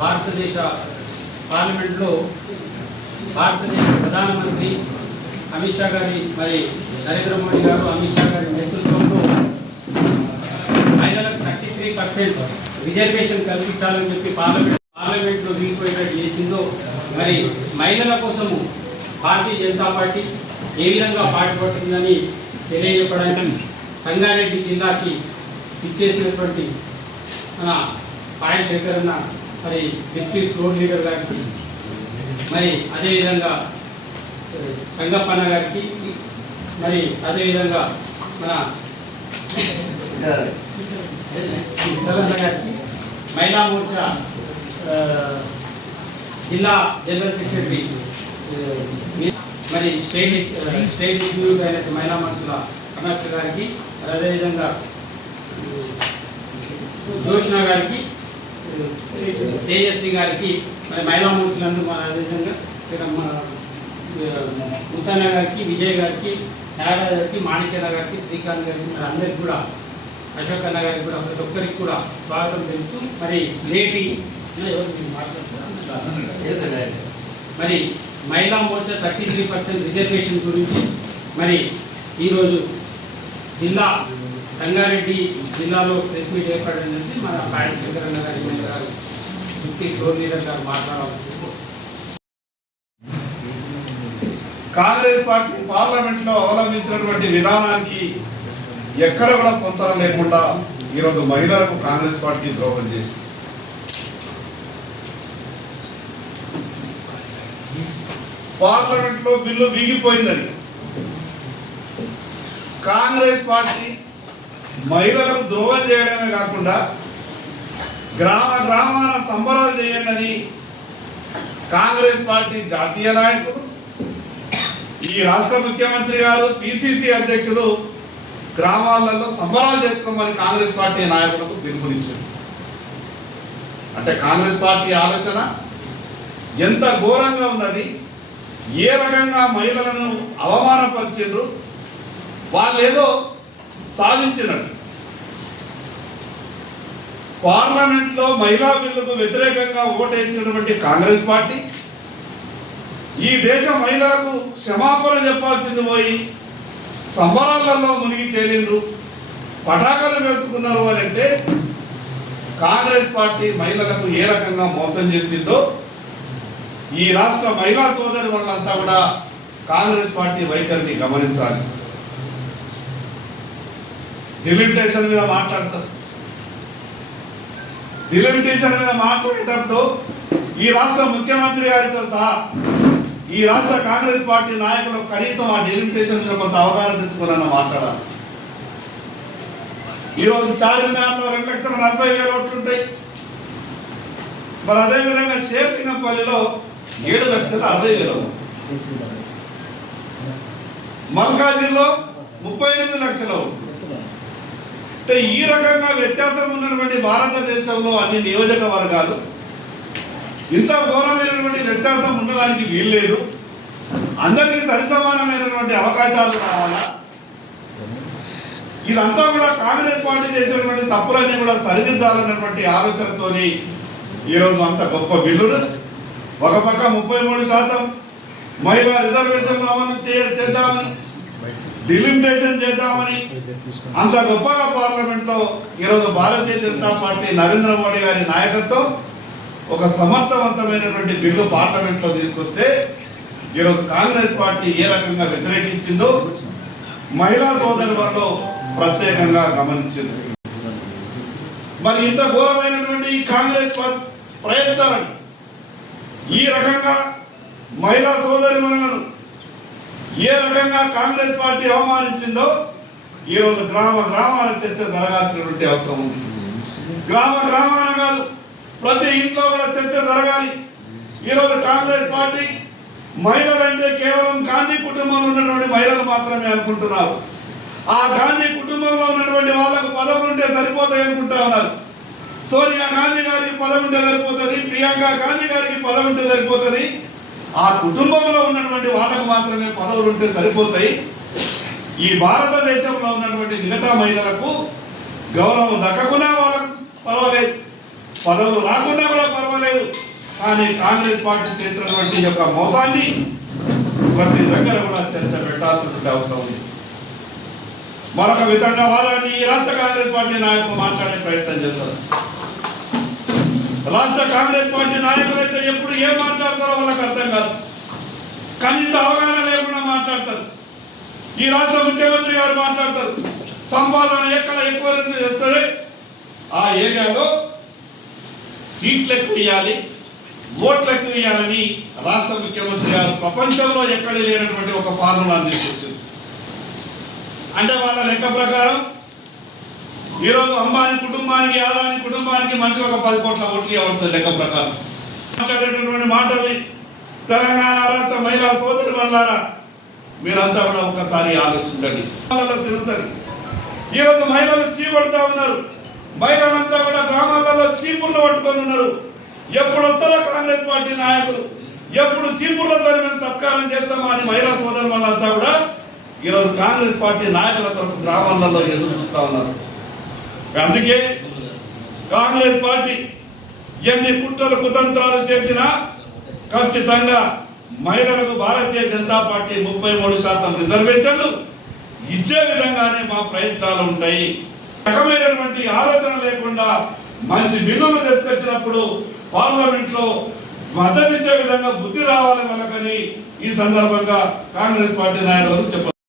భారతదేశ పార్లమెంట్లో భారతదేశ ప్రధానమంత్రి అమిత్ షా గారి మరి నరేంద్ర మోడీ గారు అమిత్ షా గారి నేతృత్వంలో మహిళలకు 33% రిజర్వేషన్ కల్పించాలని చెప్పి పార్లమెంట్లో వీగిపోయేటట్టు చేసిందో మరి మహిళల కోసము భారతీయ జనతా పార్టీ ఏ విధంగా పాటుపడుతుందని తెలియజెప్పడానికి సంగారెడ్డి జిల్లాకి ఇచ్చేసినటువంటి మన పాయల్ శేఖర్ అన్న మరి డిప్యూటీ ఫ్లోర్ లీడర్ గారికి మరి అదేవిధంగా సంగప్పన్న గారికి మరి అదేవిధంగా మన తెలంగాణ గారికి మహిళా మోర్చా జిల్లా జనరల్ సెక్రటరీ మరి స్టేట్ ఎగ్జిక్యూటివ్ అయిన మహిళా మనుషుల కమిషనర్ గారికి అదేవిధంగా జోష్ణ గారికి తేజస్వి గారికి మరి మహిళా మనుషులందరూ మన అదేవిధంగా ముత్తన్న గారికి విజయ్ గారికి నాగరాజు గారికి మాణిక్యన్న గారికి శ్రీకాంత్ గారికి మరి అందరికి కూడా అశోక్ అన్న గారికి కూడా ప్రతి ఒక్కరికి కూడా స్వాగతం తెలుపుతూ మరి నేటి మరి మహిళా మోర్చా 33% రిజర్వేషన్ గురించి మరి ఈరోజు జిల్లా సంగారెడ్డి జిల్లాలో ప్రెస్ మీట్ ఏర్పడింది. మన పాయల్ శేఖర్ అన్న గారి గారు డిప్యూటీ ఫ్లోర్ లీడర్ గారు మాట్లాడాలి. కాంగ్రెస్ పార్టీ పార్లమెంట్లో అవలంబించినటువంటి విధానానికి ఎక్కడ కూడా పొంతన లేకుండా ఈరోజు మహిళలకు కాంగ్రెస్ పార్టీ ద్రోహం చేసింది. పార్లమెంట్లో బిల్లు వీగిపోయిందని కాంగ్రెస్ పార్టీ మహిళలకు ద్రోహం చేయడమే కాకుండా గ్రామాన సంబరాలు చేయండి కాంగ్రెస్ పార్టీ జాతీయ నాయకులు, ఈ రాష్ట్ర ముఖ్యమంత్రి గారు, పిసిసి అధ్యక్షుడు గ్రామాలలో సంబరాలు చేసుకోమని కాంగ్రెస్ పార్టీ నాయకులకు పిలుపునిచ్చారు. అంటే కాంగ్రెస్ పార్టీ ఆలోచన ఎంత ఘోరంగా ఉన్నది, ఏ రకంగా మహిళలను అవమానపరిచిండ్రు, వాళ్ళు ఏదో సాధించినట్టు. పార్లమెంట్లో మహిళా బిల్లుకు వ్యతిరేకంగా ఓటేసినటువంటి కాంగ్రెస్ పార్టీ ఈ దేశ మహిళలకు క్షమాపణ చెప్పాల్సింది పోయి సంబరాలలో మునిగి తేలిండ్రు, పటాకాలు వెతుకున్నారు అని అంటే కాంగ్రెస్ పార్టీ మహిళలకు ఏ రకంగా మోసం చేసిందో ఈ రాష్ట్ర మహిళా సోదరి వాళ్ళంతా కూడా కాంగ్రెస్ పార్టీ వైఖరిని గమనించాలి. డిలిమిటేషన్ మీద మాట్లాడతారు. డిలిమిటేషన్ మీద మాట్లాడేటప్పుడు ఈ రాష్ట్ర ముఖ్యమంత్రి గారితో సహా ఈ రాష్ట్ర కాంగ్రెస్ పార్టీ నాయకులు కనీసం ఆ డిలిమిటేషన్ మీద కొంత అవగాహన తెచ్చుకోవాలన్న మాట్లాడాలి. ఈరోజు చార్మినార్లో 2,40,000 ఓట్లు ఉంటాయి. మరి అదేవిధంగా షేర్లింగంపల్లిలో 7,60,000 మల్కాజిలో 38 లక్షల ఓట్లు. అంటే ఈ రకంగా వ్యత్యాసం ఉన్నటువంటి భారతదేశంలో అన్ని నియోజకవర్గాలు ఇంత ఘోరమైనటువంటి వ్యత్యాసం ఉండడానికి వీల్లేదు. అందరికీ సరిసమానమైనటువంటి అవకాశాలు కావాలా? ఇదంతా కూడా కాంగ్రెస్ పార్టీ చేసినటువంటి తప్పులన్నీ కూడా సరిదిద్దాలన్నటువంటి ఆలోచనతోని ఈరోజు అంత గొప్ప బిల్లును ఒక పక్క 33% మహిళా రిజర్వేషన్ అమలు చేద్దామని, డిలిమిటేషన్ చేద్దామని అంత గొప్పగా పార్లమెంట్లో ఈరోజు భారతీయ జనతా పార్టీ నరేంద్ర మోడీ గారి నాయకత్వం ఒక సమర్థవంతమైనటువంటి బిల్లు పార్లమెంట్లో తీసుకొస్తే ఈరోజు కాంగ్రెస్ పార్టీ ఏ రకంగా వ్యతిరేకించిందో మహిళా సోదరులలో ప్రత్యేకంగా గమనించింది. మరి ఇంత ఘోరమైనటువంటి ఈ కాంగ్రెస్ ప్రయత్నాలను ఈ రకంగా మహిళా సోదరిమణులను ఏ రకంగా కాంగ్రెస్ పార్టీ అవమానించిందో ఈరోజు గ్రామాల చర్చ జరగాల్సినటువంటి అవసరం ఉంది. గ్రామాన కాదు, ప్రతి ఇంట్లో కూడా చర్చ జరగాలి. ఈరోజు కాంగ్రెస్ పార్టీ మహిళలంటే కేవలం గాంధీ కుటుంబంలో ఉన్నటువంటి మహిళలు మాత్రమే అనుకుంటున్నారు. ఆ గాంధీ కుటుంబంలో ఉన్నటువంటి వాళ్ళకు పదవులు ఉంటే సరిపోతాయి అనుకుంటా ఉన్నారు. సోనియా గాంధీ గారికి పదవి ఉంటే సరిపోతుంది, ప్రియాంక గాంధీ గారికి పదవి ఉంటే సరిపోతుంది. ఆ కుటుంబంలో ఉన్నటువంటి వాళ్ళకు మాత్రమే పదవులు ఉంటే సరిపోతాయి. ఈ భారతదేశంలో ఉన్నటువంటి మిగతా మహిళలకు గౌరవం దక్కకున్నా వాళ్ళకు పర్వాలేదు, పదవులు రాకుండా కూడా పర్వాలేదు, కానీ కాంగ్రెస్ పార్టీ చేసినటువంటి ఈ యొక్క మోసాన్ని ప్రతి దగ్గర కూడా చర్చ పెట్టాల్సినటువంటి అవసరం ఉంది. మరొక వితండవాదాన్ని ఈ రాష్ట్ర కాంగ్రెస్ పార్టీ నాయకులు మాట్లాడే ప్రయత్నం చేస్తారు. రాష్ట్ర కాంగ్రెస్ పార్టీ నాయకులు అయితే ఎప్పుడు ఏం మాట్లాడతారో వాళ్ళకి అర్థం కాదు, కనీస అవగాహన లేకుండా మాట్లాడతారు. ఈ రాష్ట్ర ముఖ్యమంత్రి గారు మాట్లాడతారు, సంపాదన ఎక్కడ ఎక్కువ చేస్తుంది ఆ ఏరియాలో సీట్లు ఎక్కువ ఇవ్వాలి, ఓట్లు ఎక్కువ ఇవ్వాలని రాష్ట్ర ముఖ్యమంత్రి గారు ప్రపంచంలో ఎక్కడ లేనటువంటి ఒక ఫార్ములాను తీసుకొచ్చింది. అంటే వాళ్ళ లెక్క ప్రకారం ఈరోజు అంబానీ కుటుంబానికి, ఆదాని కుటుంబానికి మంచిగా ఒక 10 కోట్ల ఓట్లు ఇవ్వబడుతుంది లెక్క ప్రకారం. మాట్లాడేటటువంటి మాటల్ని తెలంగాణ రాష్ట్ర మహిళా సోదరి వల్లారా మీరంతా కూడా ఒకసారి ఆలోచించండి. తిరుగుతుంది ఈరోజు మహిళలు చీకొడతా ఉన్నారు, మహిళలంతా కూడా గ్రామాలలో చీపుర్లు పట్టుకొని ఉన్నారు. ఎప్పుడు వస్తారో కాంగ్రెస్ పార్టీ నాయకులు, ఎప్పుడు చీపుర్లతో మేము సత్కారం చేస్తామా అని మహిళా సోదరు వాళ్ళంతా కూడా ఈరోజు కాంగ్రెస్ పార్టీ నాయకులతో గ్రామాలలో ఎదురు చూస్తూ ఉన్నారు. అందుకే కాంగ్రెస్ పార్టీ ఎన్ని కుట్రలు కుతంత్రాలు చేసినా ఖచ్చితంగా మహిళలకు భారతీయ జనతా పార్టీ 33% రిజర్వేషన్లు ఇచ్చే విధంగానే మా ప్రయత్నాలు ఉంటాయి. రకమైనటువంటి ఆలోచన లేకుండా మంచి బిల్లులు తీసుకొచ్చినప్పుడు పార్లమెంట్లో మద్దతు ఇచ్చే విధంగా బుద్ధి రావాలి వాళ్ళకని ఈ సందర్భంగా కాంగ్రెస్ పార్టీ నాయకులకు చెప్పారు.